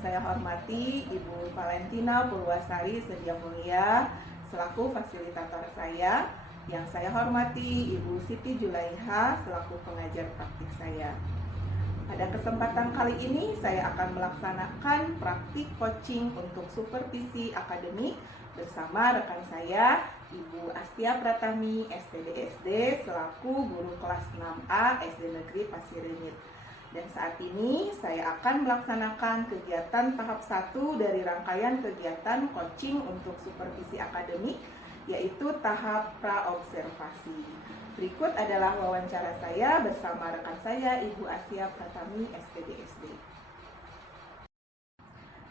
saya hormati Ibu Valentina Purwasari Sedia Mulia selaku fasilitator saya. Yang saya hormati Ibu Siti Julaiha selaku pengajar praktik saya. Pada kesempatan kali ini saya akan melaksanakan praktik coaching untuk supervisi akademik bersama rekan saya Ibu Astia Pratami SPDSD selaku guru kelas 6A SD Negeri Pasirenit. Dan saat ini saya akan melaksanakan kegiatan tahap 1 dari rangkaian kegiatan coaching untuk supervisi akademik, yaitu tahap praobservasi. Berikut adalah wawancara saya bersama rekan saya Ibu Astia Pratami SPDSD.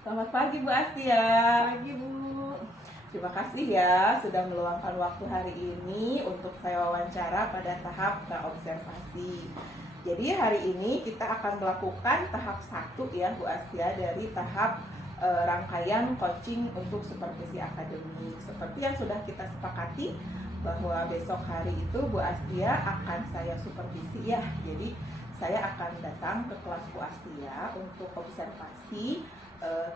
Selamat pagi Bu Astia. Pagi Bu. Terima kasih ya sudah meluangkan waktu hari ini untuk saya wawancara pada tahap praobservasi. Jadi hari ini kita akan melakukan tahap 1 ya Bu Astia dari tahap rangkaian coaching untuk supervisi akademik. Seperti yang sudah kita sepakati bahwa besok hari itu Bu Astia akan saya supervisi ya. Jadi saya akan datang ke kelas Bu Astia untuk observasi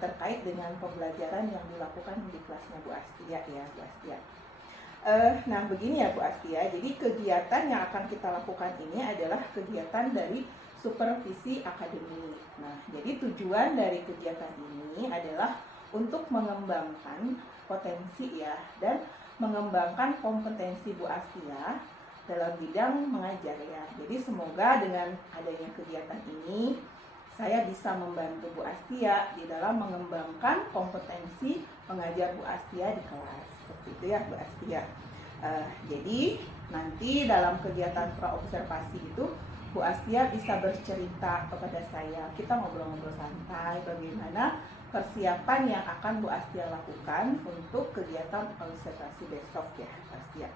terkait dengan pembelajaran yang dilakukan di kelasnya Bu Astia ya Bu Astia. Nah begini ya Bu Astia, jadi kegiatan yang akan kita lakukan ini adalah kegiatan dari supervisi akademik. Nah jadi tujuan dari kegiatan ini adalah untuk mengembangkan potensi ya dan mengembangkan kompetensi Bu Astia dalam bidang mengajar ya. Jadi semoga dengan adanya kegiatan ini saya bisa membantu Bu Astia di dalam mengembangkan kompetensi mengajar Bu Astia di kelas. Seperti itu ya Bu Astia. Jadi nanti dalam kegiatan praobservasi itu Bu Astia bisa bercerita kepada saya. Kita ngobrol-ngobrol santai bagaimana persiapan yang akan Bu Astia lakukan untuk kegiatan observasi besok ya Bu Astia.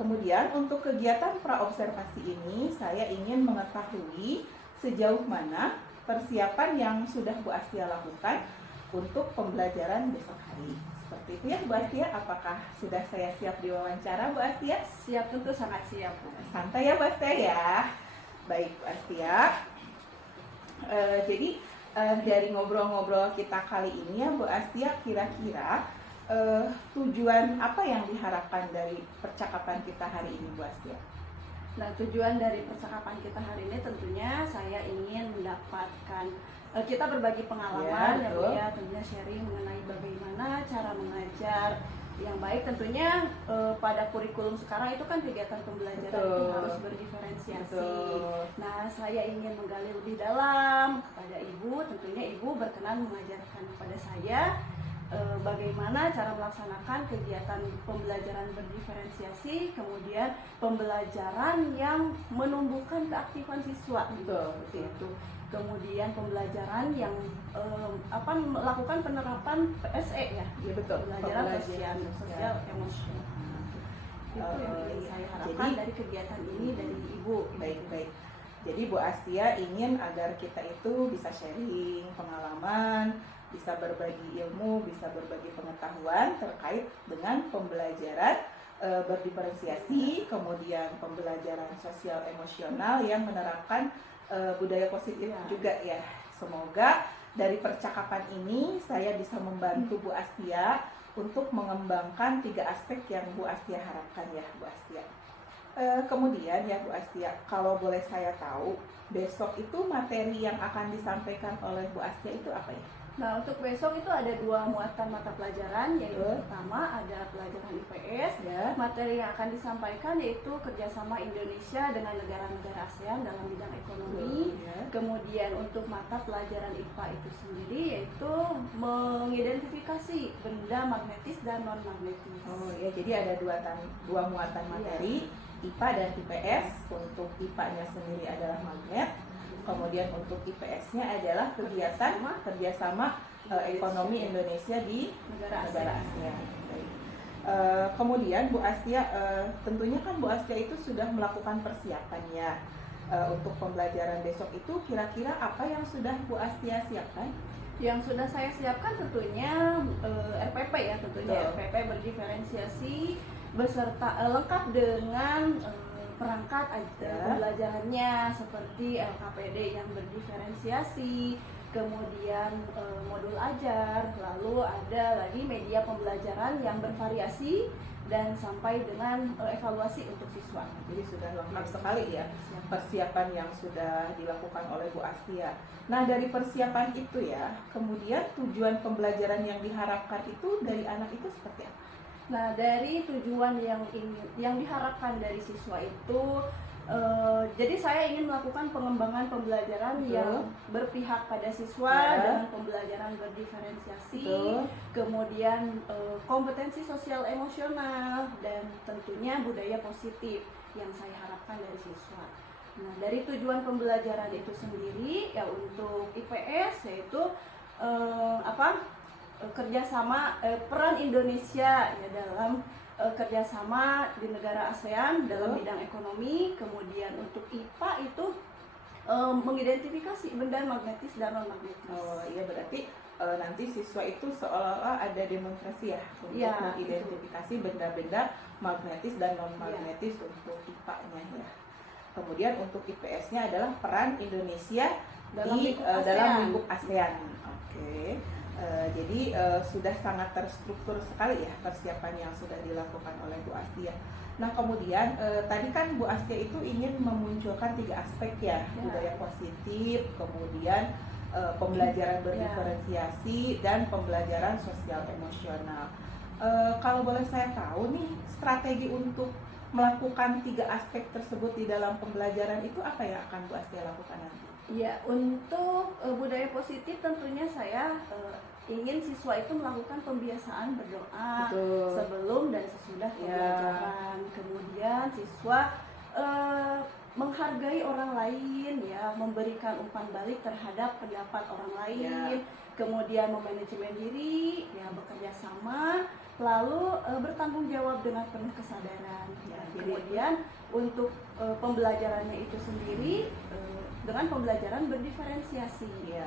Kemudian untuk kegiatan praobservasi ini saya ingin mengetahui sejauh mana persiapan yang sudah Bu Astia lakukan untuk pembelajaran besok hari. Seperti itu ya Bu Astia, apakah sudah saya siap diwawancara Bu Astia? Siap, tentu sangat siap Bu. Santai ya Bu Astia ya. Baik Bu Astia. Jadi dari ngobrol-ngobrol kita kali ini ya Bu Astia, kira-kira tujuan apa yang diharapkan dari percakapan kita hari ini Bu Astia? Nah, tujuan dari percakapan kita hari ini tentunya saya ingin mendapatkan kita berbagi pengalaman ya Bu ya, tentunya sharing mengenai bagaimana cara mengajar yang baik. Tentunya pada kurikulum sekarang itu kan kegiatan pembelajaran itu harus berdiferensiasi. Nah, saya ingin menggali lebih dalam kepada Ibu, tentunya Ibu berkenan mengajarkan kepada saya bagaimana cara melaksanakan kegiatan pembelajaran berdiferensiasi, kemudian pembelajaran yang menumbuhkan keaktifan siswa, seperti itu. Kemudian pembelajaran yang melakukan penerapan PSE ya, betul. Pembelajaran sosial emosional. Itu yang ingin saya harapkan dari kegiatan ini dari Ibu. Baik. Jadi Bu Astia ingin agar kita itu bisa sharing pengalaman, bisa berbagi ilmu, bisa berbagi pengetahuan terkait dengan pembelajaran berdiferensiasi, kemudian pembelajaran sosial emosional yang menerapkan budaya positif juga ya. Semoga dari percakapan ini saya bisa membantu Bu Astia untuk mengembangkan 3 aspek yang Bu Astia harapkan ya Bu Astia. Kemudian ya Bu Astia, kalau boleh saya tahu, besok itu materi yang akan disampaikan oleh Bu Astia itu apa ya? Nah, untuk besok itu ada 2 muatan mata pelajaran, yaitu pertama ada pelajaran IPS. Materi yang akan disampaikan yaitu kerjasama Indonesia dengan negara-negara ASEAN dalam bidang ekonomi. Kemudian untuk mata pelajaran IPA itu sendiri yaitu mengidentifikasi benda magnetis dan non magnetis. Oh ya, jadi ada dua muatan materi, IPA dan IPS. Untuk IPA-nya sendiri adalah magnet. Kemudian untuk IPS-nya adalah kerjasama ekonomi Indonesia di negara ASEAN. Kemudian Bu Astia, tentunya kan Bu Astia itu sudah melakukan persiapannya untuk pembelajaran besok itu. Kira-kira apa yang sudah Bu Astia siapkan? Yang sudah saya siapkan tentunya RPP ya, tentunya RPP berdiferensiasi beserta lengkap dengan perangkat pembelajarannya seperti LKPD yang berdiferensiasi, kemudian modul ajar, lalu ada lagi media pembelajaran yang bervariasi dan sampai dengan evaluasi untuk siswa. Jadi sudah lengkap sekali ya persiapan yang sudah dilakukan oleh Bu Astia. Nah, dari persiapan itu ya, kemudian tujuan pembelajaran yang diharapkan itu dari anak itu seperti apa? Nah, dari tujuan yang diharapkan dari siswa itu, jadi saya ingin melakukan pengembangan pembelajaran Betul. yang berpihak pada siswa Ya. dengan pembelajaran berdiferensiasi, Betul. kemudian kompetensi sosial emosional, dan tentunya budaya positif yang saya harapkan dari siswa. Nah, dari tujuan pembelajaran itu sendiri ya untuk IPS yaitu kerjasama peran Indonesia ya dalam kerjasama di negara ASEAN dalam bidang ekonomi. Kemudian untuk IPA itu mengidentifikasi benda magnetis dan non magnetis. Oh iya, berarti nanti siswa itu seolah-olah ada demonstrasi ya untuk Ya, mengidentifikasi benda-benda magnetis dan non magnetis untuk IPA-nya ya. Kemudian untuk IPS-nya adalah peran Indonesia Dalam di lingkup ASEAN. dalam lingkup ASEAN. Oke. Jadi sudah sangat terstruktur sekali ya persiapan yang sudah dilakukan oleh Bu Astia. Nah, kemudian tadi kan Bu Astia itu ingin memunculkan 3 aspek ya, budaya positif, kemudian pembelajaran berdiferensiasi, dan pembelajaran sosial emosional. Kalau boleh saya tahu nih, strategi untuk melakukan 3 aspek tersebut di dalam pembelajaran itu apa yang akan Bu Astia lakukan nanti? Ya, untuk budaya positif tentunya saya ingin siswa itu melakukan pembiasaan berdoa. Betul. Sebelum dan sesudah pembelajaran. Kemudian siswa menghargai orang lain ya, memberikan umpan balik terhadap pendapat orang lain. Kemudian memanajemen diri ya, bekerja sama, lalu bertanggung jawab dengan penuh kesadaran ya. Kemudian untuk pembelajarannya itu sendiri dengan pembelajaran berdiferensiasi ya.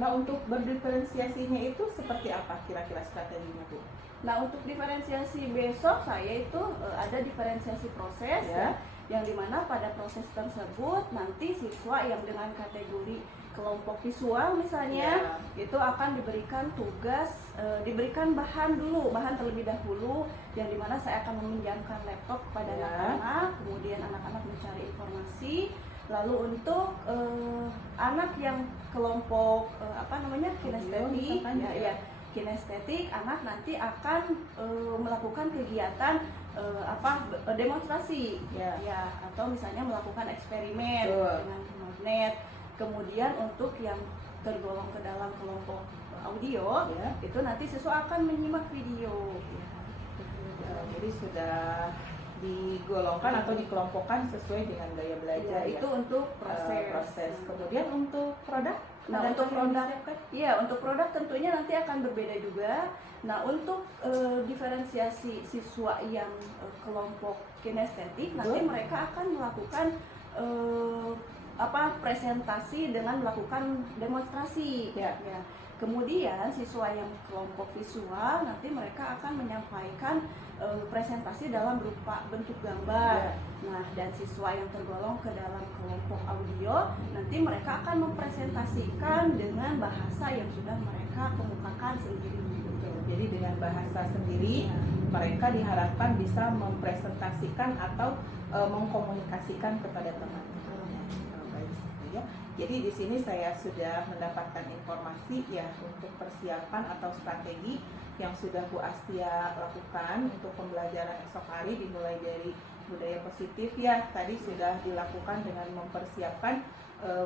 Nah, untuk berdiferensiasinya itu seperti apa kira-kira strateginya, Bu? Nah, untuk diferensiasi besok saya itu ada diferensiasi proses ya, yang dimana pada proses tersebut nanti siswa yang dengan kategori kelompok visual misalnya itu akan diberikan tugas, diberikan bahan terlebih dahulu, yang dimana saya akan meminjamkan laptop kepada anak-anak, kemudian anak-anak mencari informasi. Lalu untuk anak yang kelompok kinestetik kinestetik, anak nanti akan melakukan kegiatan demonstrasi ya, atau misalnya melakukan eksperimen dengan magnet. Kemudian untuk yang tergolong ke dalam kelompok audio itu nanti siswa akan menyimak video jadi sudah digolongkan atau dikelompokkan sesuai dengan gaya belajar ya, itu untuk proses. Kemudian untuk produk, untuk produk tentunya nanti akan berbeda juga. Nah, untuk diferensiasi siswa yang kelompok kinestetik nanti mereka akan melakukan presentasi dengan melakukan demonstrasi ya. Kemudian siswa yang kelompok visual nanti mereka akan menyampaikan presentasi dalam berupa bentuk gambar. Nah, dan siswa yang tergolong ke dalam kelompok audio nanti mereka akan mempresentasikan dengan bahasa yang sudah mereka kemukakan sendiri. Jadi dengan bahasa sendiri mereka diharapkan bisa mempresentasikan atau mengkomunikasikan kepada teman-teman. Jadi di sini saya sudah mendapatkan informasi ya untuk persiapan atau strategi yang sudah Bu Astia lakukan untuk pembelajaran esok hari, dimulai dari budaya positif ya. Tadi sudah dilakukan dengan mempersiapkan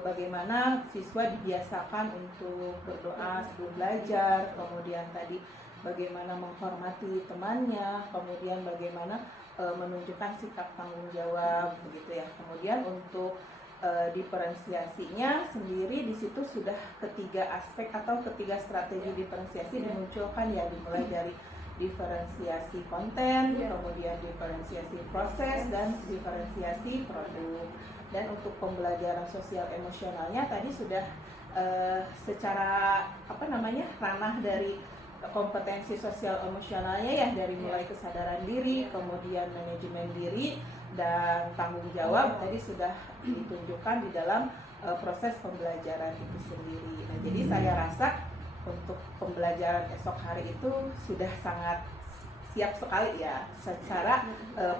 bagaimana siswa dibiasakan untuk berdoa sebelum belajar, kemudian tadi bagaimana menghormati temannya, kemudian bagaimana menunjukkan sikap tanggung jawab begitu ya. Kemudian untuk diferensiasinya sendiri di situ sudah ketiga aspek atau ketiga strategi diferensiasi dimunculkan ya, dimulai dari diferensiasi konten, kemudian diferensiasi proses, dan diferensiasi produk. Dan untuk pembelajaran sosial emosionalnya tadi sudah secara ranah dari kompetensi sosial emosionalnya ya, dari mulai kesadaran diri, kemudian manajemen diri dan tanggung jawab tadi sudah ditunjukkan di dalam proses pembelajaran itu sendiri. Nah, jadi saya rasa untuk pembelajaran esok hari itu sudah sangat siap sekali ya secara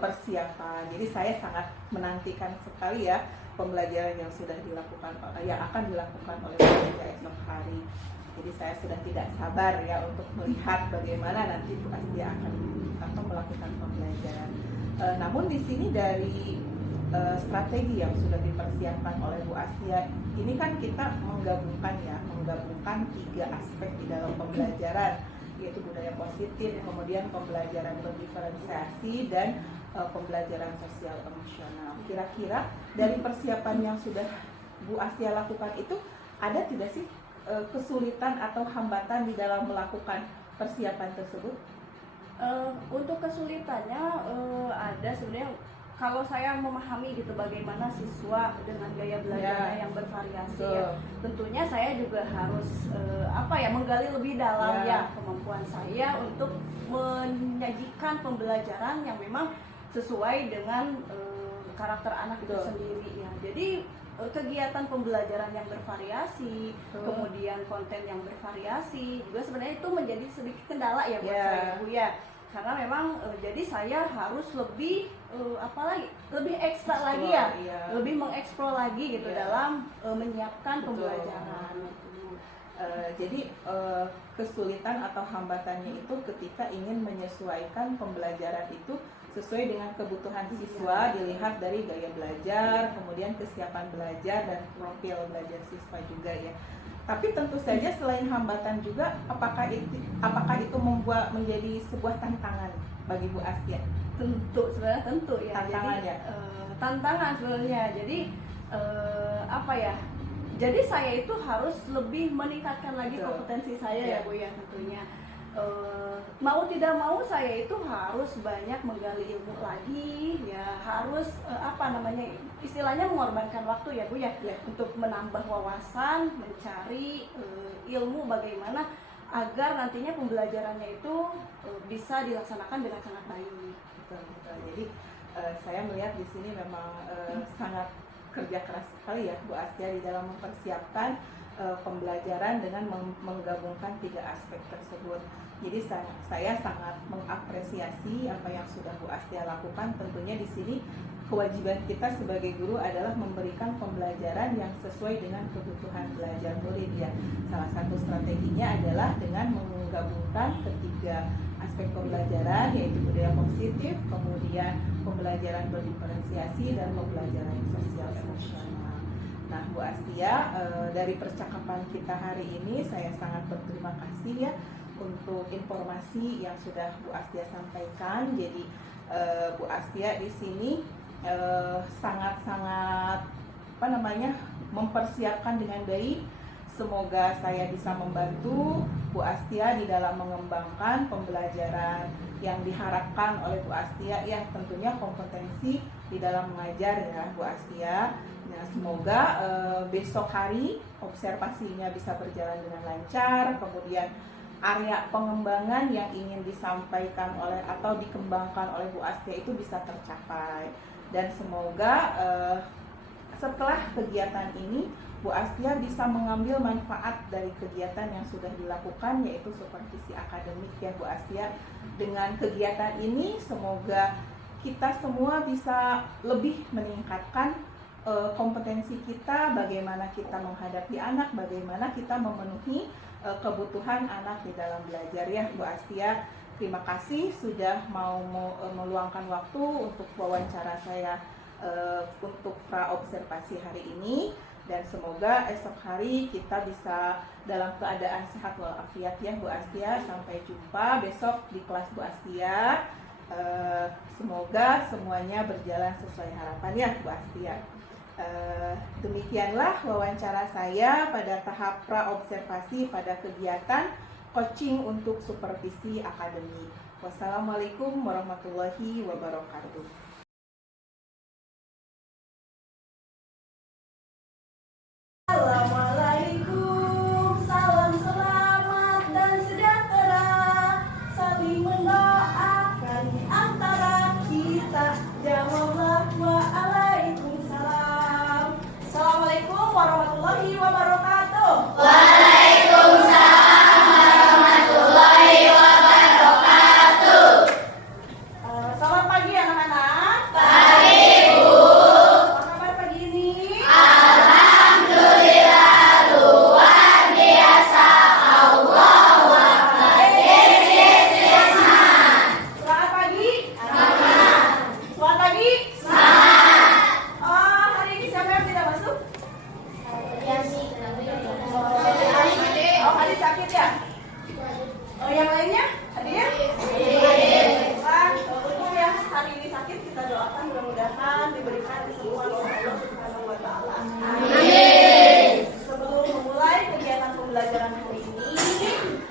persiapan. Jadi saya sangat menantikan sekali ya pembelajaran yang sudah dilakukan, yang akan dilakukan oleh pelajar esok hari. Jadi saya sudah tidak sabar ya untuk melihat bagaimana nanti Bu Astia akan melakukan pembelajaran. Namun di sini dari strategi yang sudah dipersiapkan oleh Bu Astia ini kan kita menggabungkan 3 aspek di dalam pembelajaran, yaitu budaya positif, kemudian pembelajaran berdiferensiasi dan pembelajaran sosial emosional. Kira-kira dari persiapan yang sudah Bu Astia lakukan itu ada tidak sih kesulitan atau hambatan di dalam melakukan persiapan tersebut? Untuk kesulitannya ada sebenarnya. Kalau saya memahami gitu bagaimana siswa dengan gaya belajarnya yang bervariasi ya, tentunya saya juga harus menggali lebih dalam ya kemampuan saya untuk menyajikan pembelajaran yang memang sesuai dengan karakter anak itu sendiri ya. Jadi kegiatan pembelajaran yang bervariasi, kemudian konten yang bervariasi juga sebenarnya itu menjadi sedikit kendala ya buat saya Bu ya. Karena memang jadi saya harus lebih lebih ekstra lagi ya, lebih mengeksplor lagi gitu dalam menyiapkan pembelajaran. Jadi kesulitan atau hambatannya itu ketika ingin menyesuaikan pembelajaran itu sesuai dengan kebutuhan siswa, dilihat dari gaya belajar, kemudian kesiapan belajar dan profil belajar siswa juga ya. Tapi tentu saja selain hambatan juga, apakah itu membuat menjadi sebuah tantangan bagi Bu Astia? Sebenarnya tentu ya. Tantangan jadi, ya. Tantangan sebenarnya. Jadi Jadi saya itu harus lebih meningkatkan lagi kompetensi saya ya Bu ya tentunya. Mau tidak mau saya itu harus banyak menggali ilmu lagi ya, harus istilahnya mengorbankan waktu ya Bu ya, untuk menambah wawasan, mencari ilmu bagaimana agar nantinya pembelajarannya itu bisa dilaksanakan dengan sangat baik. Betul. Jadi saya melihat di sini memang sangat kerja keras sekali ya Bu Astia di dalam mempersiapkan pembelajaran dengan menggabungkan 3 aspek tersebut. Jadi saya sangat mengapresiasi apa yang sudah Bu Astia lakukan. Tentunya di sini kewajiban kita sebagai guru adalah memberikan pembelajaran yang sesuai dengan kebutuhan belajar murid ya. Salah satu strateginya adalah dengan menggabungkan ketiga aspek pembelajaran, yaitu budaya positif, kemudian pembelajaran berdiferensiasi dan pembelajaran sosial emosional. Nah Bu Astia, dari percakapan kita hari ini saya sangat berterima kasih ya untuk informasi yang sudah Bu Astia sampaikan. Jadi Bu Astia di sini sangat-sangat mempersiapkan dengan baik. Semoga saya bisa membantu Bu Astia di dalam mengembangkan pembelajaran yang diharapkan oleh Bu Astia, ya tentunya kompetensi di dalam mengajar ya Bu Astia. Nah, semoga besok hari observasinya bisa berjalan dengan lancar, kemudian area pengembangan yang ingin disampaikan oleh atau dikembangkan oleh Bu Astia itu bisa tercapai. Dan semoga setelah kegiatan ini Bu Astia bisa mengambil manfaat dari kegiatan yang sudah dilakukan, yaitu supervisi akademik ya Bu Astia. Dengan kegiatan ini semoga kita semua bisa lebih meningkatkan kompetensi kita, bagaimana kita menghadapi anak, bagaimana kita memenuhi kebutuhan anak di dalam belajar ya Bu Astia. Terima kasih sudah mau meluangkan waktu untuk wawancara saya untuk pra-observasi hari ini. Dan semoga esok hari kita bisa dalam keadaan sehat walafiat ya Bu Astia. Sampai jumpa besok di kelas Bu Astia. Semoga semuanya berjalan sesuai harapan ya Bu Astia. Demikianlah wawancara saya pada tahap pra-observasi pada kegiatan coaching untuk supervisi akademik. Wassalamualaikum warahmatullahi wabarakatuh. Assalamualaikum, salam selamat dan sejahtera. Jawablah waalaikumsalam. Assalamualaikum warahmatullahi wabarakatuh. Waalaikumsalam warahmatullahi wabarakatuh. Selamat pagi anak-anak. Pagi, Bu. Apa kabar pagi ini? Alhamdulillah luar biasa. Allahu Akbar. Yes. Selamat pagi. Semangat. Selamat pagi. Semangat. Hari ini siapa yang tidak masuk? Hari sakit ya? Yang lainnya? Hadir? Untuk yang hari ini sakit kita doakan mudah-mudahan diberikan kesembuhan oleh Allah Subhanahu wa taala. Amin. Sebelum memulai kegiatan pembelajaran hari ini,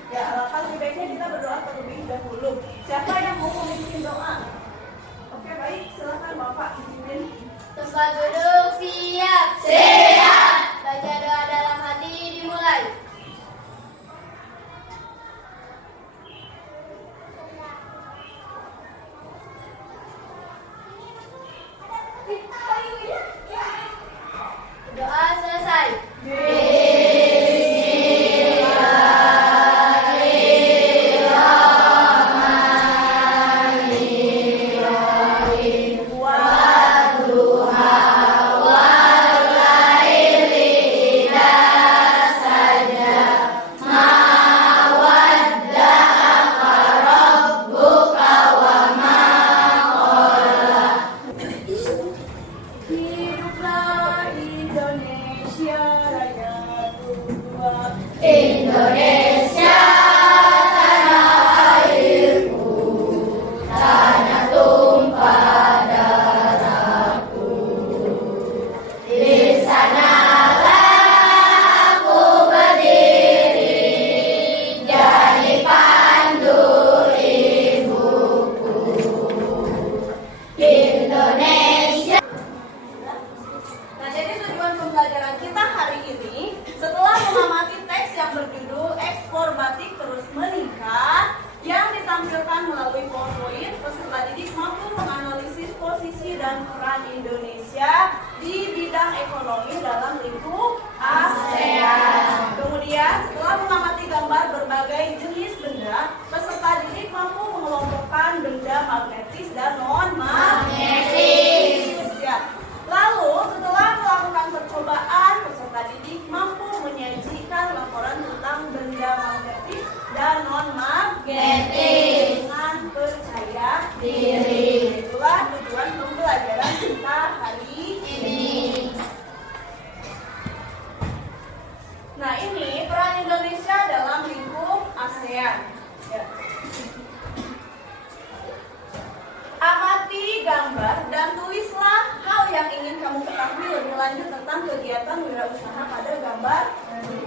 ya alangkah lebih baiknya kita berdoa terlebih dahulu. Siapa yang mau memimpin doa? Oke, baik, silakan Bapak pimpin. Tempat duduk siap. Siap. Baca doa dalam hati dimulai. Doa selesai. Hiduplah Indonesia Raya Tuhan. Indonesia tanah airku, tanah tumpah darahku. Di sanalah aku berdiri, jadi pandu ibuku. Indonesia. Nah, jadi tujuan pembelajaran kita hari ini setelah mengamati teks yang berjudul Ekspor Batik Terus Meningkat yang ditampilkan melalui PowerPoint, peserta didik mampu menganalisis posisi dan peran Indonesia di bidang ekonomi dalam lingkup ASEAN. Kemudian, setelah mengamati gambar berbagai jenis benda, peserta didik mampu mengelompokkan benda magnetis dan non-magnetis. Ya. Lalu, setelah melakukan percobaan, peserta didik mampu menyajikan laporan tentang benda magnetis dan non-magnetis dengan percaya diri. Itulah tujuan pembelajaran kita hari ini. Nah, ini peran Indonesia dalam lingkup ASEAN. Ya. Amati gambar dan tulislah hal yang ingin kamu ketahui lebih lanjut tentang kegiatan wirausaha pada gambar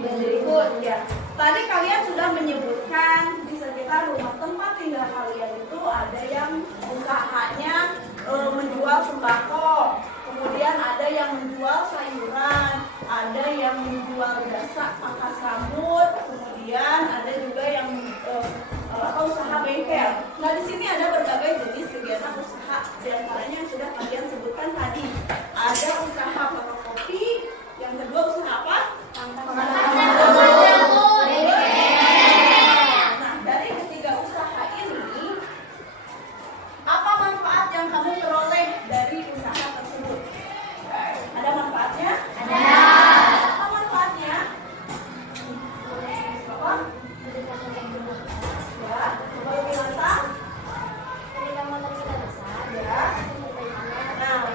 berikut. Ya, tadi kalian sudah menyebutkan di sekitar rumah tempat tinggal kalian itu ada yang usahanya menjual sembako, kemudian ada yang menjual sayuran, ada yang menjual dasak pangkas rambut, kemudian ada juga yang usaha bengkel. Nah, di sini ada berbagai jenis kegiatan usaha, di antaranya yang sudah kalian sebutkan tadi. Ada usaha fotokopi, yang kedua usaha apa? Nah, dari ketiga usaha ini, apa manfaat yang kamu peroleh dari usaha tersebut? Ada manfaatnya? Ada. Apa manfaatnya? Apa? Ya, coba lebih lantang. Ya. Nah,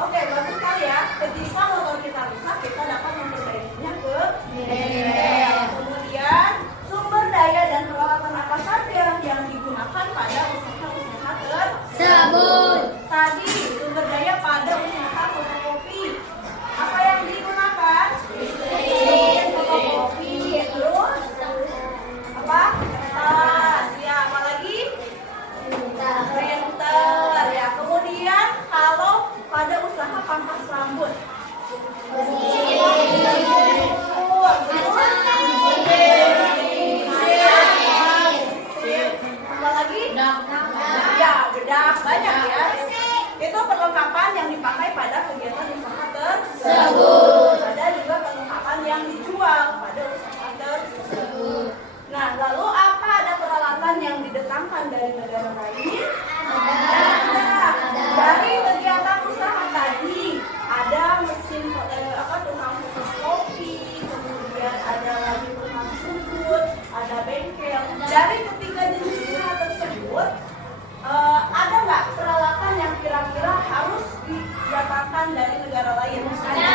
oke, bagus sekali ya. Ketika motor kita rusak, kita dapat memperbaikinya ke bengkel. Kemudian, sumber daya dan peralatan apa saja yang digunakan pada usaha-usaha Sabun. tadi? Sumber daya pada usaha fotokopi. Apa yang digunakan? Mesin fotokopi. Terus apa? Kertas. Ya, apa lagi? Printer. Ya, kemudian kalau pada usaha pangkas rambut. Apa lagi? Ya, bedak banyak ya. Itu perlengkapan yang dipakai pada kegiatan usaha tersebut. Ada juga perlengkapan yang dijual pada usaha tersebut. Nah, lalu apa ada peralatan yang didatangkan dari negara lain? Ada. Dari kegiatan usaha tadi ada mesin tukang fotokopi, kemudian ada lagi tukang sudut, ada bengkel. Dari ketiga jenis usaha tersebut, ada nggak peralatan yang kira-kira harus didatangkan dari negara lain? Ada.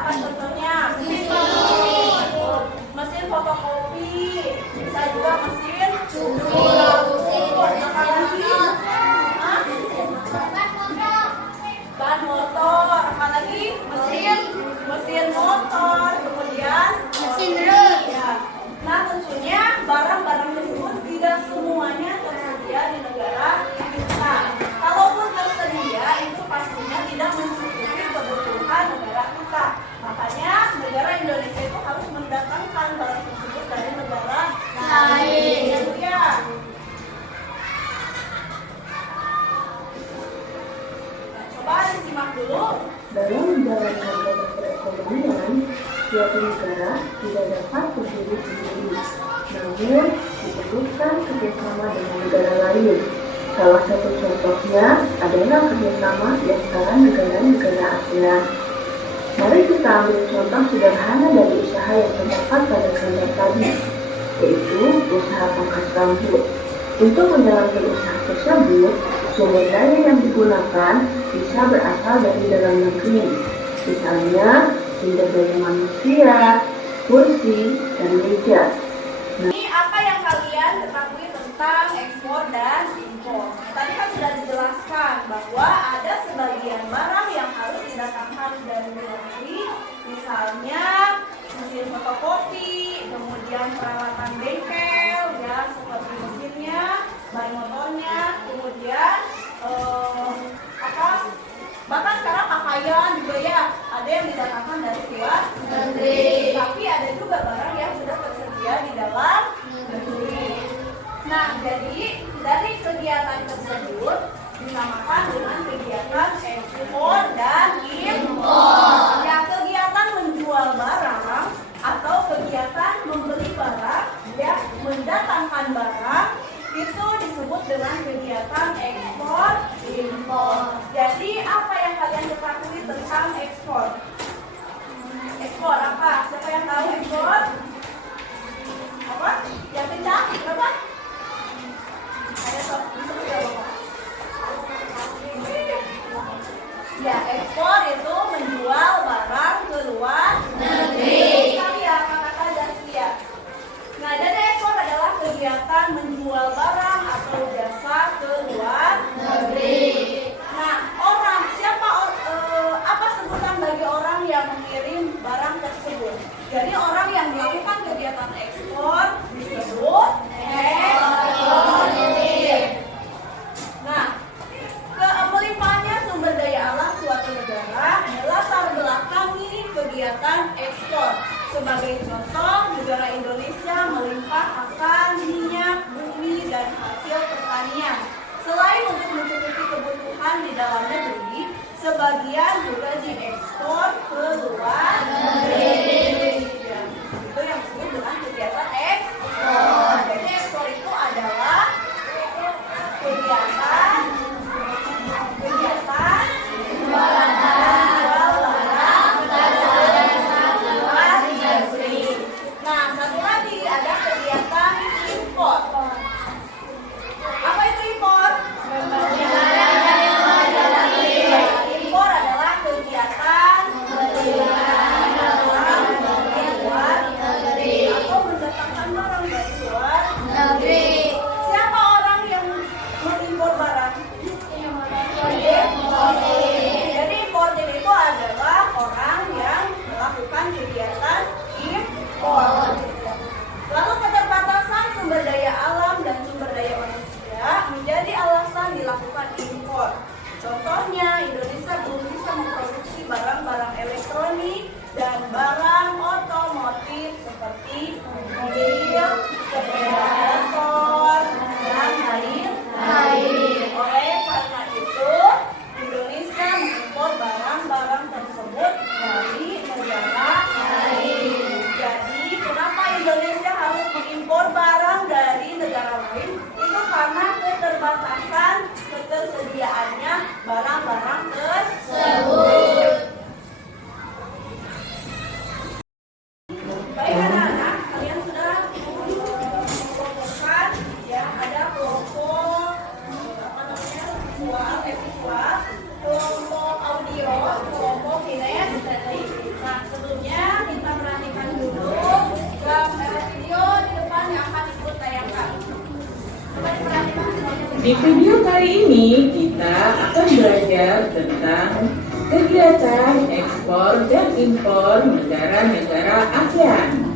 Apa contohnya? Mesin fotokopi, bisa juga mesin sudut, apa lagi? Ban motor, apa lagi? Mesin motor, kemudian Mesin rem. ya. Nah, tentunya barang-barang tersebut tidak semuanya tersedia di negara kita. Kalaupun tersedia, itu pastinya tidak mencukupi kebutuhan negara kita. Makanya negara Indonesia itu harus mendatangkan barang tersebut dari negara lain. Ya. Nah, coba disimak dulu. Dalam menjalankan roda perekonomian, suatu negara tidak dapat berdiri sendiri, namun dibutuhkan kerjasama dengan negara lain. Salah satu contohnya adalah kerjasama di antara negara-negara ASEAN. Mari kita ambil contoh sederhana dari usaha yang terdapat pada gambar tadi, yaitu usaha pangkas rambut. Untuk menjalankan usaha tersebut, sumber daya yang digunakan bisa berasal dari dalam negeri, misalnya sumber daya manusia, kursi, dan meja. Ini apa yang kalian ketahui tentang ekspor dan impor? Tadi kan sudah dijelaskan bahwa ada sebagian barang yang harus didatangkan dari luar negeri, misalnya mesin fotokopi, kemudian peralatan bengkel, ya seperti mesinnya, ban motornya, kemudian bahkan sekarang pakaian juga ya ada yang didatangkan dari luar negeri. Tapi ada juga barang yang sudah tersedia di dalam negeri. Nah, jadi dari kegiatan tersebut dinamakan dengan kegiatan ekspor dan impor. Ya, kegiatan menjual barang atau kegiatan membeli barang, ya, mendatangkan barang itu disebut dengan kegiatan ekspor impor. Jadi apa yang kalian ketahui tentang ekspor? Ekspor apa? Siapa yang tahu ekspor? Apa? Yang kencang? Apa? Ada disebut ya Bapak? Ya, ekspor itu menjual barang ke luar negeri. Sekali ya, kata-kata Jaskia. Nah, jadi ekspor adalah kegiatan menjual barang atau jasa ke luar negeri. Nah, apa sebutan bagi orang yang mengirim barang tersebut? Jadi orang yang melakukan kegiatan ekspor disebut eksportir. Nah, melimpahnya sumber daya alam suatu negara melatar belakangi kegiatan ekspor. Sebagai contoh, negara Indonesia melimpah akan minyak, bumi, dan hasil pertanian. Selain untuk mencukupi kebutuhan di dalam negeri, sebagian juga diekspor ke luar negeri. Ya, itu yang disebut dengan kegiatan ekspor. Jadi ekspor itu adalah kegiatan menjual barang ke luar negeri. Nah, satu lagi ada kegiatan impor. Apa itu impor? Impor adalah kegiatan membeli barang keberadaannya barang-barang tersebut. Baik anak-anak, kalian sudah mengumpulkan ya, ada kelompok visual, kelompok audio, kelompok kinesis. Nah, sebelumnya kita perhatikan dulu video di depan yang akan ikut tayangkan. Coba diperhatikan videonya. Di video kali ini kita akan belajar tentang kegiatan ekspor dan impor negara-negara ASEAN.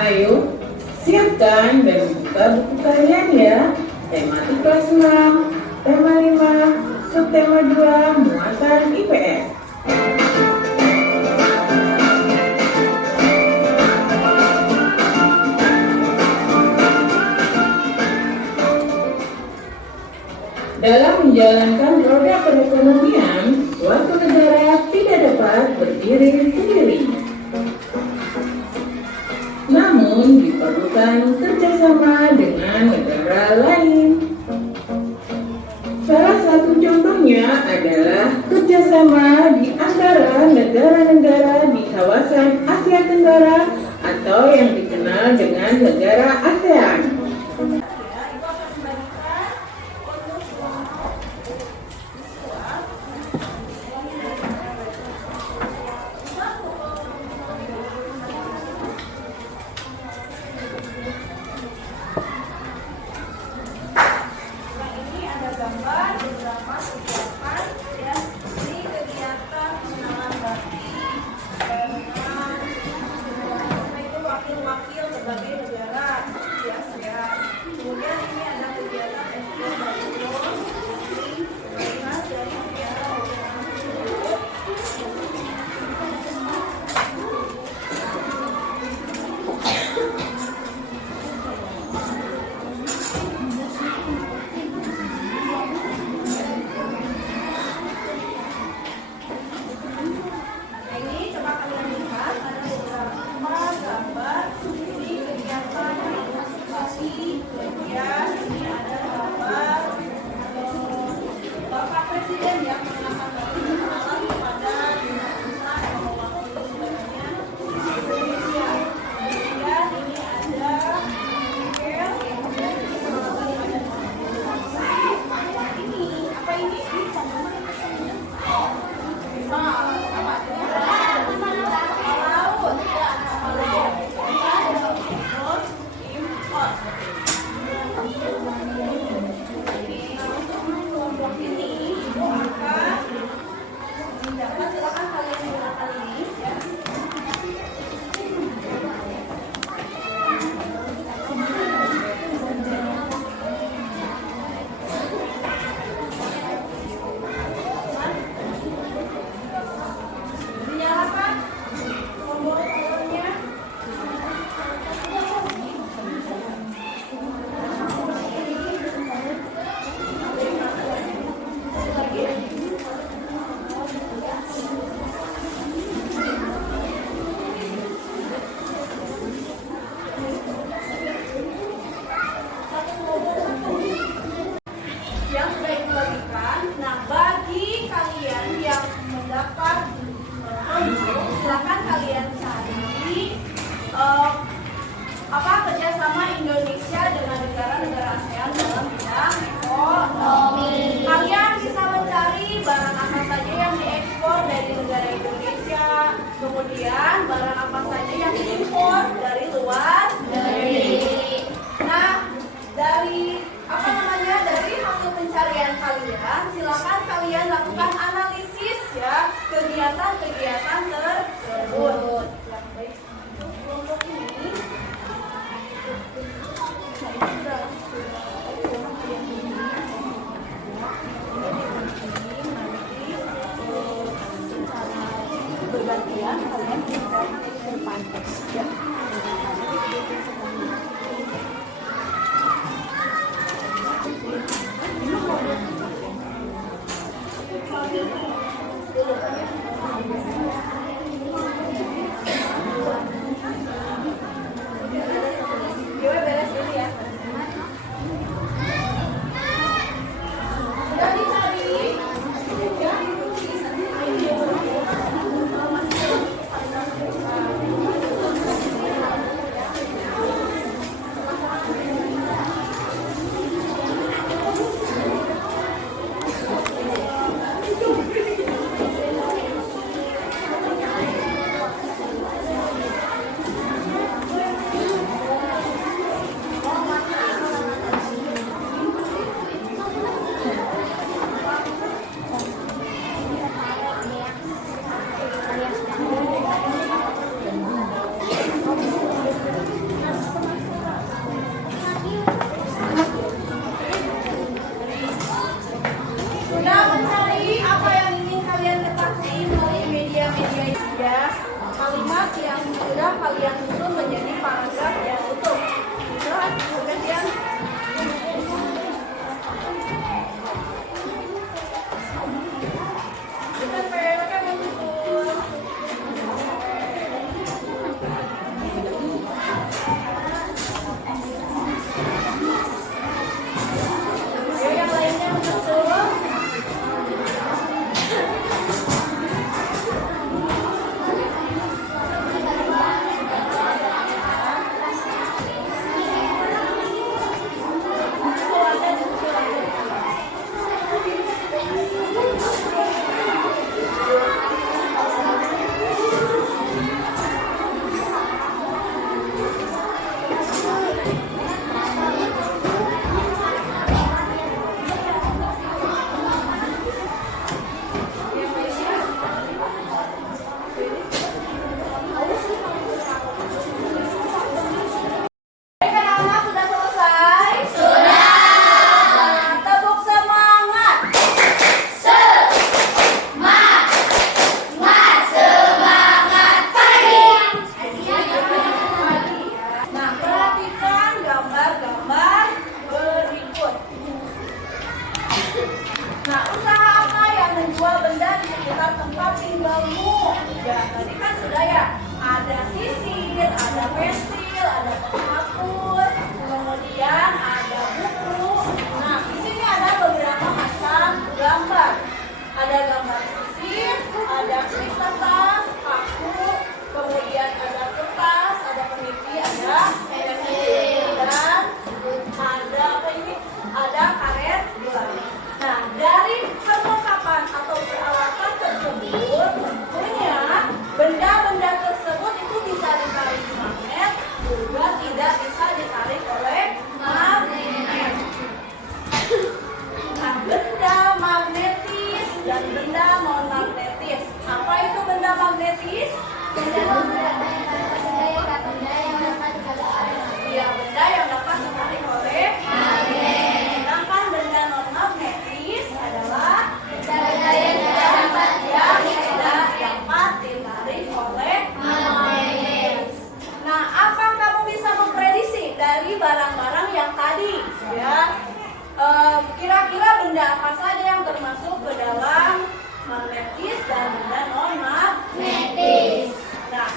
Ayo, siapkan dan buka buku kalian ya. Tematik kelas 6, tema 5, subtema 2, muatan IPS. Dalam menjalankan roda perekonomian, suatu negara tidak dapat berdiri sendiri. Namun diperlukan kerjasama dengan negara lain. Salah satu contohnya adalah kerjasama di antara negara-negara di kawasan Asia Tenggara atau yang dikenal dengan negara ASEAN. Wakil berbagai negara di ASEAN. Kemudian ini ada kegiatan ekspor dan impor dari negara tersebut. Nah, ini coba kalian lihat ada beberapa gambar di kegiatan organisasi. Kemudian ini ada gambar Bapak Presiden yang mengenakan baju kenalan kepada duta besar yang mewakili negaranya Indonesia. Kemudian ini ada Miguel yang menjadi penonton pada ini. Apa ini? Silakan kalian gunakan ini ya. Dinyalakan tombol-tombolnya. Yang sudah dibagikan. Nah, bagi kalian yang mendapat silakan kalian cari apa kerjasama Indonesia dengan negara-negara ASEAN dalam bidang ekonomi. Kalian bisa mencari barang apa saja yang diekspor dari negara Indonesia, kemudian barang apa saja yang diimpor dari luar negeri. Nah, dari dari hasil pencarian kalian, silakan kalian lakukan analisis ya kegiatan-kegiatan tersebut. Baik, kelompok ini, nah ini sudah bergantian kalian ke depan ya. Sudah mencari apa yang ingin kalian ketahui melalui media-media ini ya. Kalimat yang sudah kalian susun menjadi paragraf yang utuh. Lihat, kemudian kita pakai menyusun. Ayo yang lainnya menyusun. Anak-anak sudah selesai? Sudah. Tepuk semangat. Nah, perhatikan gambar-gambar berikut. Nah, usaha apa yang menjual benda di sekitar tempat tinggalmu? Ya, tadi kan sudah ya. Ada sisir, ada pensil, ada penghapus, kemudian ada buku. Nah, di sini ada beberapa macam gambar. Ada gambar sisir, ada klip kertas, paku, kemudian ada kertas, ada peniti, ada dan ada apa ini? Ada karet gula. Nah, dari perlengkapan atau peralatan tersebut, tentunya benda-benda tersebut itu bisa ditarik magnet, juga tidak bisa ditarik oleh magnet. Nah, benda magnetis dan benda non magnetis. Apa itu benda magnetis? Ya, benda yang dapat ditarik oleh magnet. Sedangkan benda non magnetis adalah benda yang tidak dapat ditarik oleh magnet. Nah, apa kamu bisa memprediksi dari barang-barang yang tadi? Ya, kira-kira benda apa saja yang termasuk ke dalam magnetis dan benda non magnetis? Nah,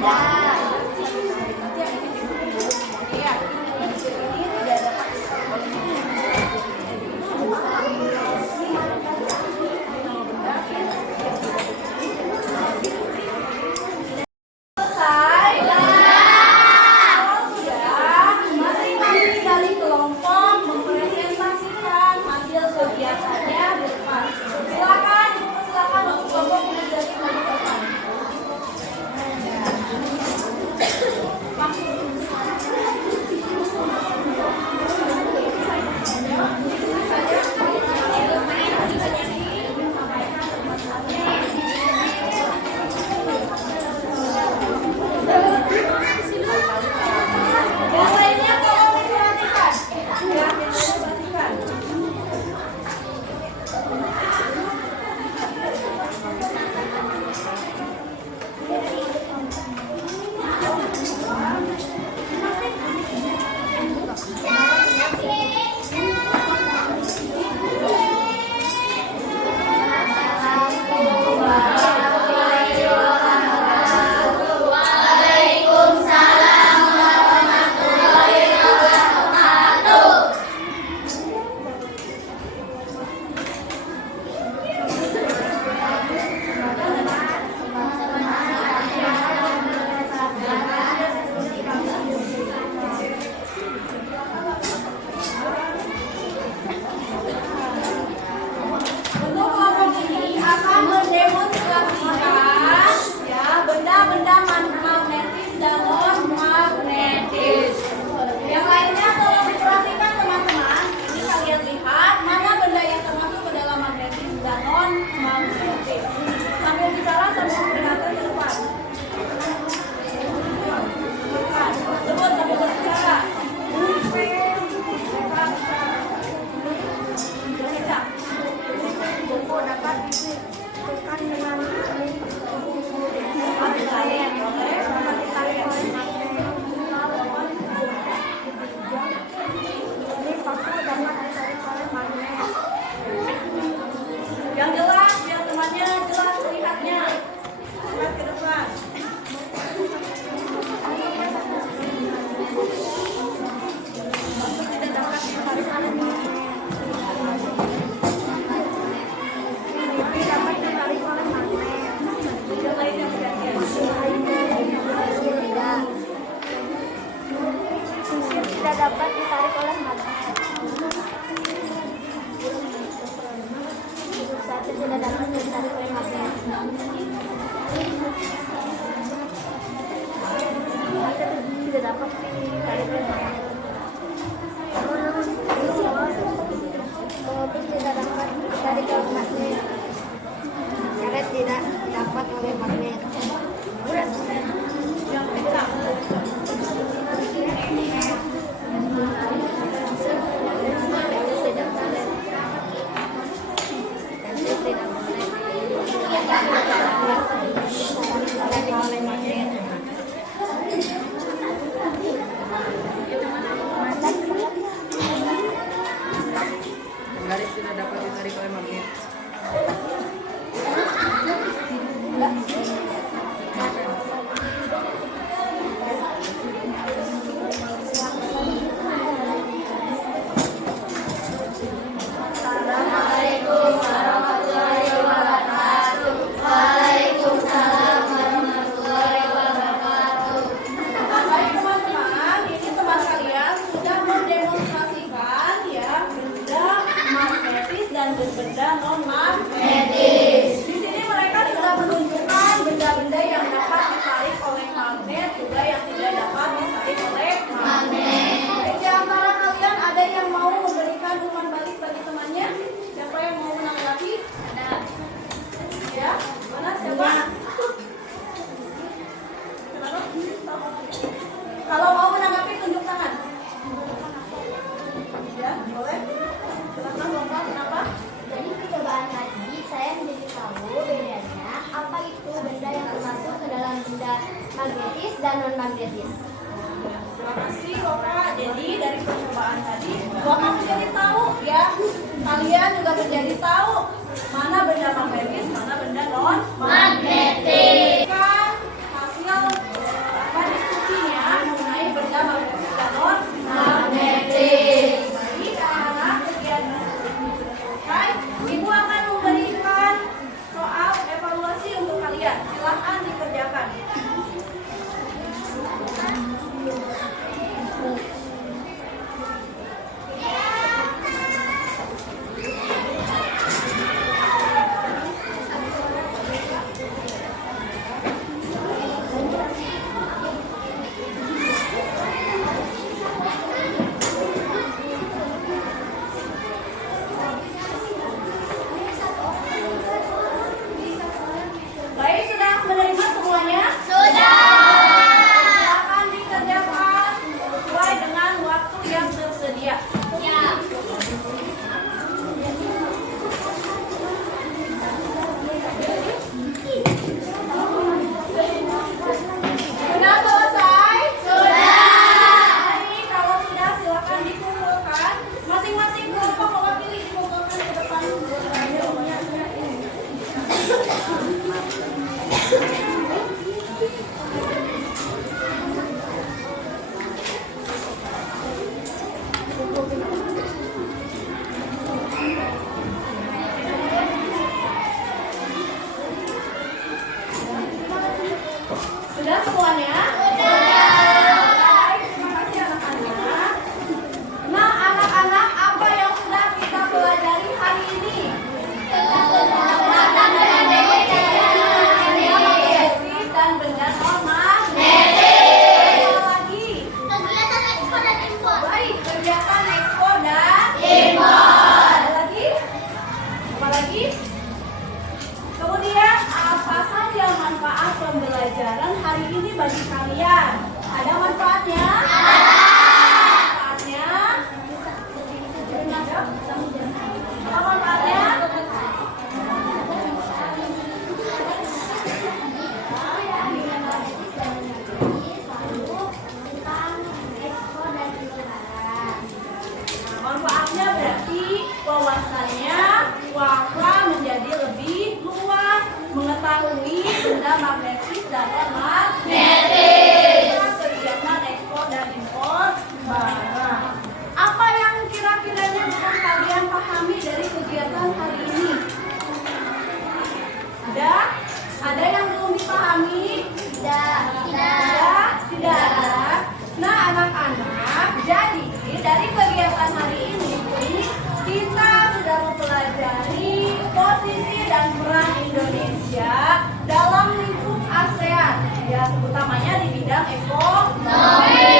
Ada. Nanti ada titik dulu. Iya, ini tidak dapat Selesai. Kalau sudah, masing-masing dari kelompok mempresentasikan hasil kegiatannya di depan. Silakan untuk kelompok menjadi maju ke depan. Yang lainnya tolong diperhatikan. Ya, yang lainnya perhatikan. Untuk kelompok ini akan mendemonstrasikan ya benda-benda magnetis dan non magnetis. Yang lainnya tolong diperhatikan teman-teman. Ini kalian lihat mana benda yang termasuk ke dalam magnetis dan non magnetis. Sambil bicara sambil memperlihatkan ke depan. Sebut sambil berbicara. Berbicara. Buku dapat ditentukan dengan talian, dapat ditarik oleh magnet. Ini paku dapat ditarik oleh magnet. Yang jelas, yang temannya jelas lihatnya. Lihat ke depan. Paku tidak dapat ditarik oleh magnet. Dapat ditarik oleh magnet. Yang lainnya tidak dapat ditarik oleh magnet. Satu tidak dapat ditarik oleh magnet. Satu tidak dapat ditarik oleh magnet. Kopi tidak dapat ditarik oleh magnet. Karet tidak dapat oleh magnet. Yang kencang. Garis tidak dapat ditarik oleh magnet. Assalamualaikum warahmatullahi wabarakatuh. Waalaikumsalam warahmatullahi wabarakatuh. Baik teman-teman, ini teman kalian sudah mendemonstrasikan ya benda magnetis dan benda non magnetis. Di sini mereka sudah menunjukkan benda-benda yang dapat ditarik oleh magnet juga yang tidak dapat ditarik oleh magnet. Di antara kalian ada yang mau memberikan umpan balik bagi temannya? Siapa yang mau menanggapi? Ada. Ya, mana siapa? Kalau mau menanggapi tunjuk tangan. Ya, boleh. Silakan Bapak, kenapa? Dari percobaan tadi saya menjadi tahu bedanya apa itu benda yang termasuk ke dalam benda magnetis dan non magnetis. Terima kasih Bapak. Jadi dari percobaan tadi Bapak menjadi tahu ya. Kalian juga menjadi tahu mana benda magnetis, mana benda non magnetis. Kan hasil Sudah semuanya? Baik, terima kasih anak-anak. Nah, anak-anak, apa yang sudah kita pelajari hari ini? Dan benda non-magnetis. Apa lagi? Kegiatan ekspor dan impor. Baik, kegiatan ekspor dan impor. Ada lagi? Apa lagi? Kemudian apa saja manfaat pembelajaran hari ini bagi kalian? Ada manfaatnya? Manfaatnya? Apa manfaatnya? Manfaatnya berarti wawasannya Wafa menjadi lebih luas, mengetahui benda magnetis dan non-magnetis. Kegiatan ekspor dan impor barang. Apa yang kira-kiranya bisa kalian pahami dari kegiatan hari ini? Ada? Ada yang belum dipahami? Tidak. Tidak ada. Nah, anak-anak, jadi dari kegiatan hari ini kita sudah mempelajari posisi dan peran Indonesia dalam lingkup ASEAN, ya utamanya di bidang ekonomi.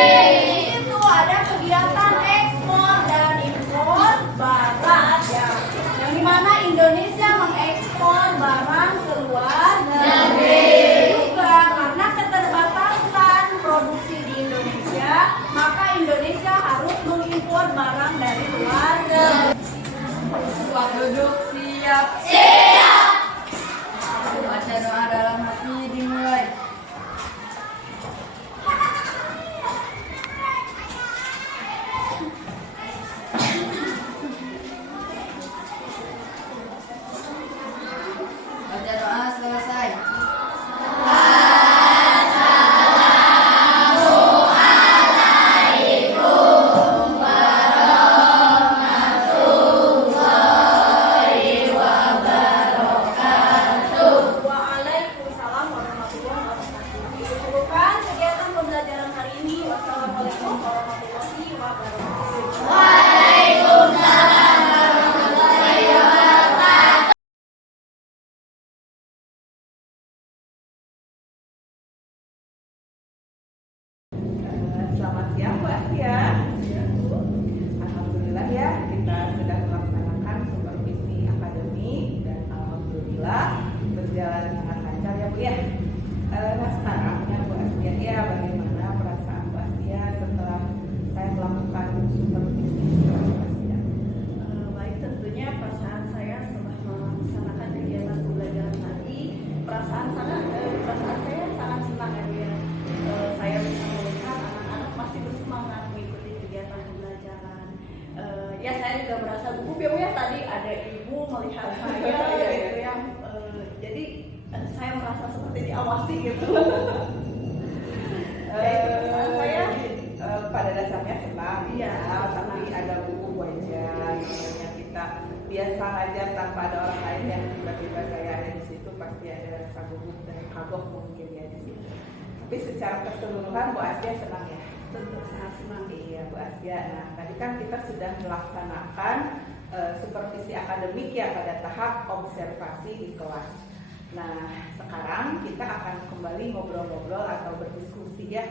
Itu ada kegiatan ekspor dan impor barang, ya, yang dimana Indonesia mengekspor barang ke luar negeri. Juga karena keterbatasan produksi di Indonesia, maka Indonesia harus mengimpor barang dari luar negeri. Duduk siap. Baca doa dalam hati dimulai. Baca doa selesai. Waalaikumsalam warahmatullahi wabarakatuh. Ditutupan kegiatan pembelajaran hari ini. Wassalamualaikum warahmatullahi wabarakatuh. Selamat siang Bu Asia. Alhamdulillah ya kita sudah melaksanakan supervisi akademik dan alhamdulillah berjalan sangat lancar ya Bu ya. Nah sekarang ya Bu Asia ya bagaimana perasaan Bu Asia setelah saya melakukan supervisi Bu Asia? Baik, tentunya perasaan saya setelah melaksanakan kegiatan pembelajaran tadi, perasaan saya sangat senang ya Bu ya. Saya bisa melihat anak-anak masih bersemangat mengikuti kegiatan pembelajaran. Ya saya juga merasa gugup ya Bu ya, tadi ada ibu melihat saya ya, gitu ya. Jadi saya merasa seperti diawasi gitu. Ya, itu perasaan saya. Pada dasarnya senang Iya, ya, tapi ada buku wajar. Namanya kita biasa ngajar tanpa ada orang lain yang tiba-tiba saya ada di situ pasti ada rasa gugup dan kagok mungkin ya di situ. Tapi secara keseluruhan Bu Asia senang ya. Tentu sangat senang. Iya Bu Asia. Nah tadi kan kita sudah melaksanakan supervisi akademik ya pada tahap observasi di kelas. Nah sekarang kita akan kembali ngobrol-ngobrol atau berdiskusi ya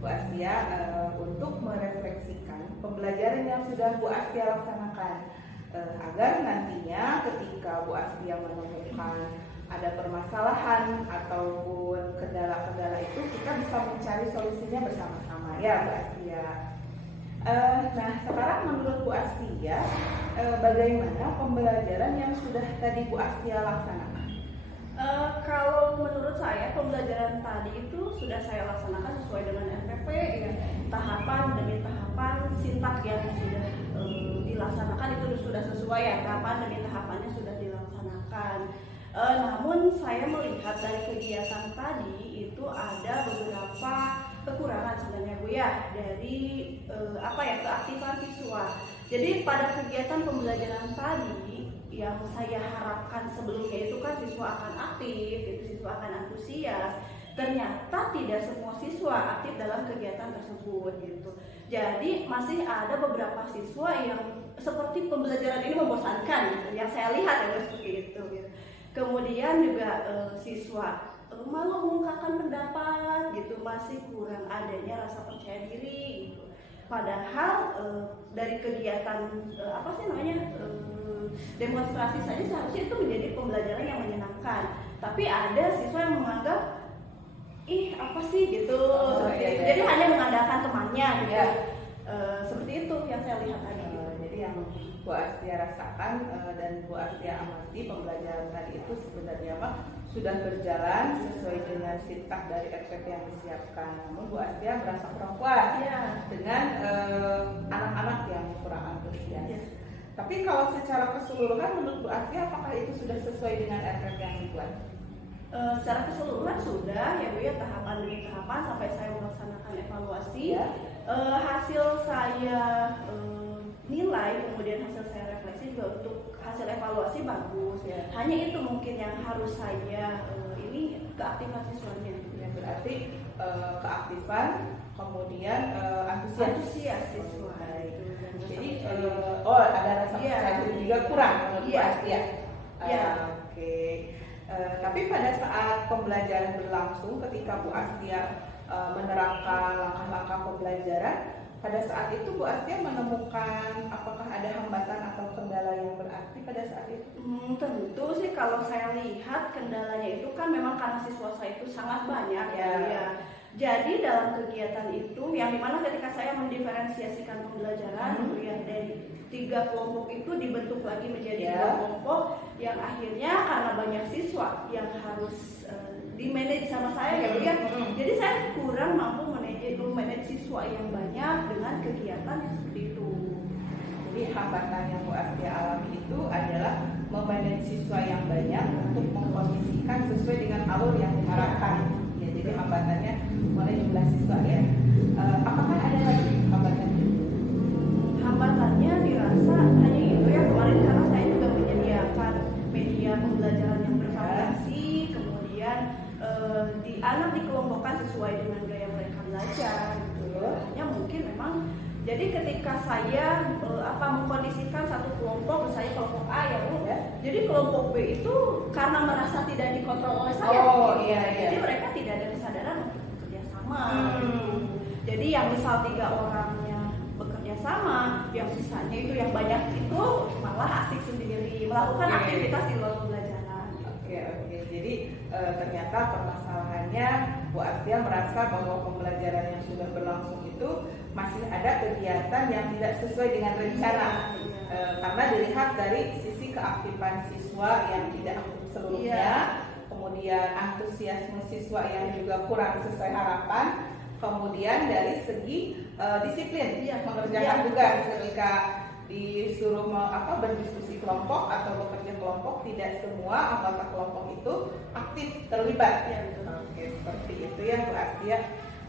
Bu Asia untuk merefleksikan pembelajaran yang sudah Bu Asia laksanakan agar nantinya ketika Bu Asia menemukan ada permasalahan ataupun kendala-kendala itu kita bisa mencari solusinya bersama-sama ya Bu Asia. Nah sekarang menurut Bu Asia bagaimana pembelajaran yang sudah tadi Bu Asia laksanakan? Kalau menurut saya pembelajaran tadi itu sudah saya laksanakan sesuai dengan NPP ya, tahapan demi tahapan sintak yang sudah dilaksanakan itu sudah sesuai ya, tahapan demi tahapannya sudah dilaksanakan. Namun saya melihat dari kegiatan tadi itu ada beberapa kekurangan sebenarnya Bu ya dari keaktifan siswa. Jadi pada kegiatan pembelajaran tadi yang saya harapkan sebelumnya itu kan siswa akan aktif, gitu, siswa akan antusias. Ternyata tidak semua siswa aktif dalam kegiatan tersebut gitu. Jadi masih ada beberapa siswa yang seperti pembelajaran ini membosankan gitu. Yang saya lihat ya seperti itu gitu. Kemudian juga siswa malu mengungkapkan pendapat gitu, masih kurang adanya rasa percaya diri gitu. Padahal dari kegiatan demonstrasi saja seharusnya itu menjadi pembelajaran yang menyenangkan. Tapi ada siswa yang menganggap apa sih gitu, jadi hanya mengandalkan temannya gitu. Seperti itu yang saya lihat tadi. Jadi yang Bu Astia rasakan dan Bu Astia amati pembelajaran tadi itu sebenarnya sudah berjalan sesuai dengan sintaks dari RPP yang disiapkan. Namun Bu Astia merasa kurang puas dengan anak-anak yang kurang antusias. Tapi kalau secara keseluruhan menurut Bu Astia apakah itu sudah sesuai dengan RPP yang dibuat? Secara keseluruhan sudah ya Bu ya, tahapan demi tahapan sampai saya melaksanakan evaluasi. Hasil saya nilai, kemudian hasil saya refleksi juga untuk hasil evaluasi bagus. Hanya itu mungkin yang harus saya keaktifan siswanya. Ya, berarti keaktifan, kemudian antusias siswa. Jadi ada rasa percaya diri juga kurang menurut Bu Astia. Oke. Tapi pada saat pembelajaran berlangsung, ketika Bu Astia menerapkan langkah-langkah pembelajaran, pada saat itu Bu Astia menemukan apakah ada hambatan atau kendala yang berarti pada saat itu? Tentu sih kalau saya lihat kendalanya itu kan memang karena siswa saya itu sangat banyak ya. Jadi dalam kegiatan itu yang dimana ketika saya mendiferensiasikan pembelajaran dari 3 kelompok itu dibentuk lagi menjadi 2 kelompok yang akhirnya karena banyak siswa yang harus di-manage sama saya jadi saya kurang mampu manage siswa yang banyak dengan kegiatan yang seperti itu. Jadi hambatan yang Bu Astia alami itu adalah memanage siswa yang banyak untuk mengkondisikan sesuai dengan alur yang diharapkan. Jadi hambatannya mulai jumlah siswa ya. Apakah ada lagi hambatannya? Hambatannya dirasa hanya itu ya, kemarin karena saya juga menyediakan media pembelajaran yang bervariasi, kemudian anak dikelompokkan sesuai dengan gaya mereka belajar gitu. Hanya mungkin memang jadi ketika saya mengkondisikan satu kelompok, misalnya kelompok A ya Bu, jadi kelompok B itu karena merasa tidak dikontrol oleh saya, jadi mereka tidak ada kesadaran untuk bekerja sama. Jadi yang misal 3 orangnya bekerja sama, yang sisanya itu yang banyak itu malah asik sendiri melakukan aktivitas di luar pembelajaran. Oke. Jadi ternyata permasalahannya Bu Astia merasa bahwa pembelajaran yang sudah berlangsung itu masih ada kegiatan yang tidak sesuai dengan rencana. Karena dilihat dari sisi keaktifan siswa yang tidak aktif seluruhnya, kemudian antusiasme siswa yang juga kurang sesuai harapan, kemudian dari segi disiplin mengerjakan tugas ketika disuruh berdiskusi kelompok atau bekerja kelompok, tidak semua anggota kelompok itu aktif terlibat. Oke, seperti itu ya Bu Astia.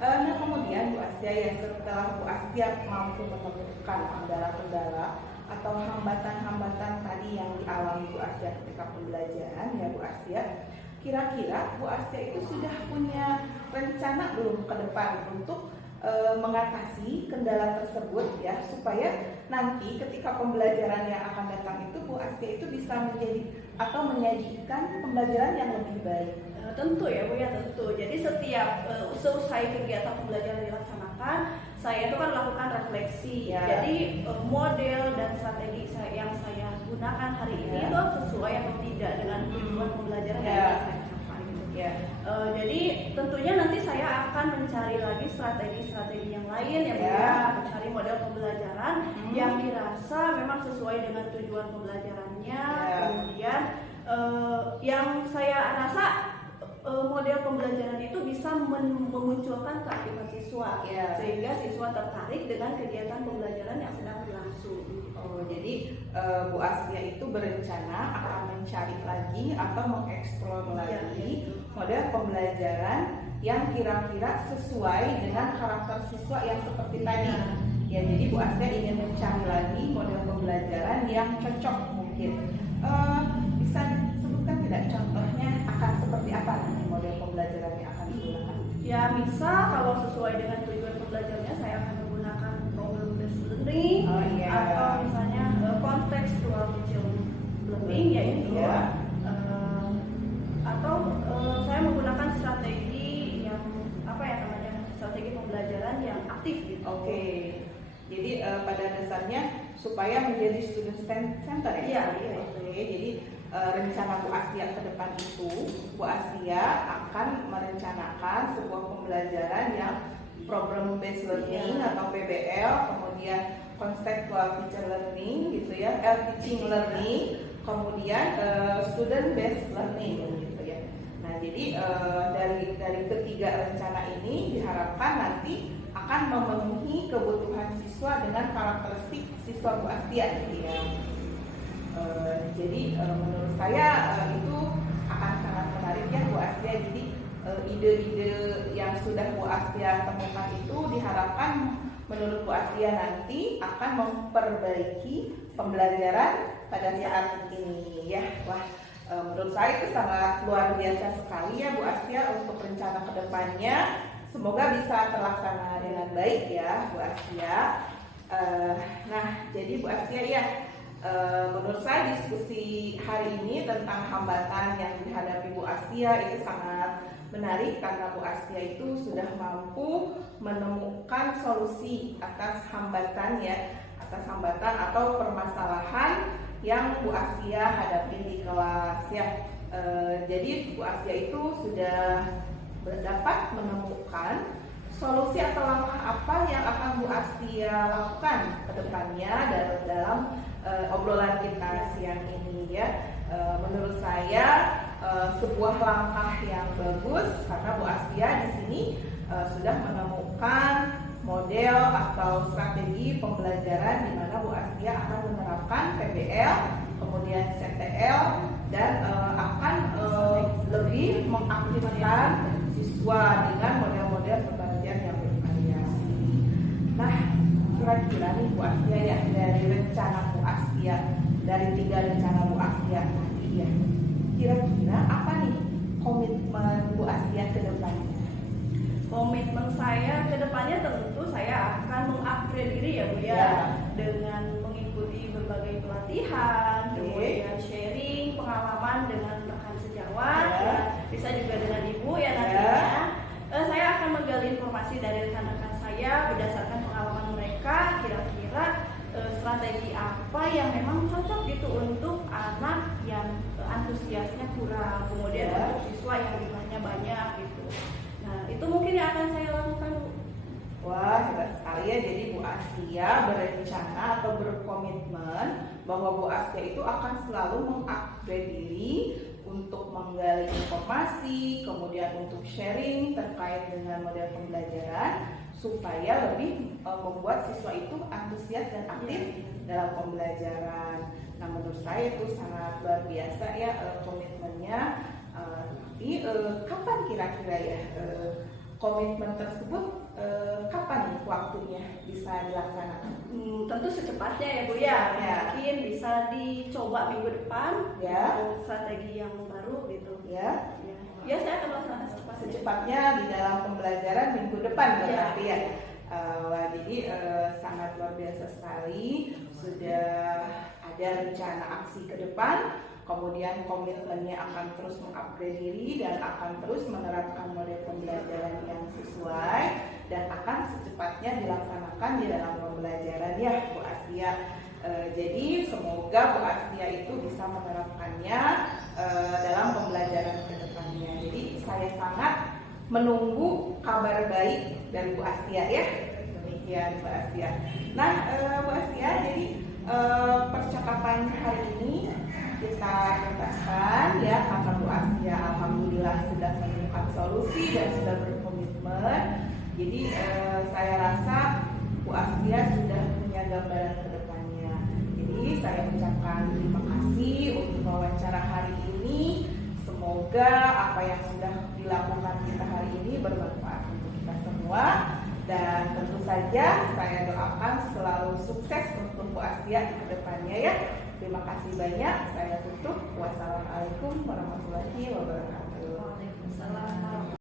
Nah kemudian Bu Astia ya, setelah Bu Astia mampu menemukan kendala-kendala atau hambatan-hambatan tadi yang dialami Bu Astia ketika pembelajaran ya Bu Astia, kira-kira Bu Astia itu sudah punya rencana belum ke depan untuk mengatasi kendala tersebut ya, supaya nanti ketika pembelajaran yang akan datang itu Bu Astia itu bisa menjadi atau menyajikan pembelajaran yang lebih baik? Tentu ya Bu ya, tentu. Jadi setiap selesai kegiatan pembelajaran dilaksanakan, saya itu kan melakukan refleksi. Jadi model dan strategi yang saya gunakan hari ini itu sesuai atau tidak dengan tujuan pembelajaran yang saya capai gitu. Jadi tentunya nanti saya akan mencari lagi strategi-strategi yang lain ya Bu ya, mencari model pembelajaran yang dirasa memang sesuai dengan tujuan pembelajarannya. Kemudian yang saya rasa model pembelajaran itu bisa memunculkan keaktifan siswa, sehingga siswa tertarik dengan kegiatan pembelajaran yang sedang berlangsung. Jadi Bu Astia itu berencana akan mencari lagi lagi atau mengeksplor lagi model pembelajaran yang kira-kira sesuai dengan karakter siswa yang seperti tadi. Ya, jadi Bu Astia ingin mencari lagi model pembelajaran yang cocok mungkin. Bisa disebutkan tidak contohnya akan seperti apa nih model pembelajaran yang akan digunakan? Ya, bisa kalau sesuai dengan tujuan pembelajarannya saya akan menggunakan problem based learning atau misalnya contextual teaching learning yaitu atau saya menggunakan strategi yang strategi pembelajaran yang aktif gitu. Oke. Jadi pada dasarnya supaya menjadi student center ya. Iya. Oke. Jadi rencana Bu Astia ke depan itu, Bu Astia akan merencanakan sebuah pembelajaran yang problem based learning atau PBL, kemudian contextual teacher learning gitu ya, teaching learning, kemudian student based learning gitu ya. Nah, jadi dari ketiga rencana ini diharapkan nanti akan memenuhi kebutuhan siswa dengan karakteristik siswa Bu Astia gitu ya. Jadi menurut saya itu akan sangat menarik ya Bu Astia. Jadi ide-ide yang sudah Bu Astia temukan itu diharapkan menurut Bu Astia nanti akan memperbaiki pembelajaran pada saat ini ya. Wah, menurut saya itu sangat luar biasa sekali ya Bu Astia untuk rencana kedepannya. Semoga bisa terlaksana dengan baik ya Bu Astia. Nah, jadi Bu Astia ya, menurut saya diskusi hari ini tentang hambatan yang dihadapi Bu Astia itu sangat menarik karena Bu Astia itu sudah mampu menemukan solusi atas hambatan atau permasalahan yang Bu Astia hadapi di kelas ya. Jadi Bu Astia itu sudah dapat menemukan solusi atau langkah apa yang akan Bu Astia lakukan ke depannya dalam obrolan kita siang ini ya. Menurut saya sebuah langkah yang bagus karena Bu Astia di sini sudah menemukan model atau strategi pembelajaran di mana Bu Astia akan menerapkan PBL, kemudian CTL dan akan lebih mengaktifkan siswa dengan model-model pembelajaran yang bervariasi. Nah, kira-kira nih Bu Astia ya, dari rencana Bu Astia, dari 3 rencana Bu Astia nanti ya, kira-kira apa nih komitmen Bu Astia ke depannya? Komitmen saya ke depannya tentu saya akan mengupgrade diri ya Bu ya, dengan mengikuti berbagai pelatihan, kemudian sharing pengalaman dengan rekan sejawat, bisa juga dengan Ibu ya nantinya. Saya akan menggali informasi dari rekan-rekan saya berdasarkan pengalaman mereka, kira-kira strategi apa yang memang cocok gitu untuk anak yang antusiasnya kurang, kemudian untuk siswa yang jumlahnya banyak gitu. Nah, itu mungkin yang akan saya lakukan. Wah, hebat sekali ya. Jadi Bu Astia berencana atau berkomitmen bahwa Bu Astia itu akan selalu mengupgrade diri untuk menggali informasi, kemudian untuk sharing terkait dengan model pembelajaran supaya lebih membuat siswa itu antusias dan aktif dalam pembelajaran. Nah, menurut saya itu sangat luar biasa ya komitmennya. Tapi kapan kira-kira ya komitmen tersebut kapan waktunya bisa dilaksanakan? Tentu secepatnya ya Bu ya. Mungkin bisa dicoba minggu depan untuk strategi yang baru gitu. Ya, saya akan melaksanakan secepatnya di dalam pembelajaran minggu depan berarti ya. Jadi sangat luar biasa sekali, sudah ada rencana aksi ke depan, kemudian komitmennya akan terus mengupgrade diri dan akan terus menerapkan model pembelajaran yang sesuai dan akan secepatnya dilaksanakan di dalam pembelajaran ya Bu Astia. Jadi semoga Bu Astia itu bisa menerapkannya dalam pembelajaran ke depannya. Jadi saya sangat menunggu kabar baik dari Bu Astia ya. Demikian Bu Astia. Nah Bu Astia, jadi percakapan hari ini kita tuntaskan ya karena Bu Astia alhamdulillah sudah menemukan solusi dan sudah berkomitmen. Jadi saya rasa Bu Astia sudah punya gambaran ke depannya. Jadi saya ucapkan terima kasih untuk wawancara hari ini semoga apa yang sudah dilakukan kita hari ini bermanfaat untuk kita semua. Dan tentu saja saya doakan selalu sukses untuk Bu Astia di kedepannya ya. Terima kasih banyak. Saya tutup. Wassalamualaikum warahmatullahi wabarakatuh. Waalaikumsalam.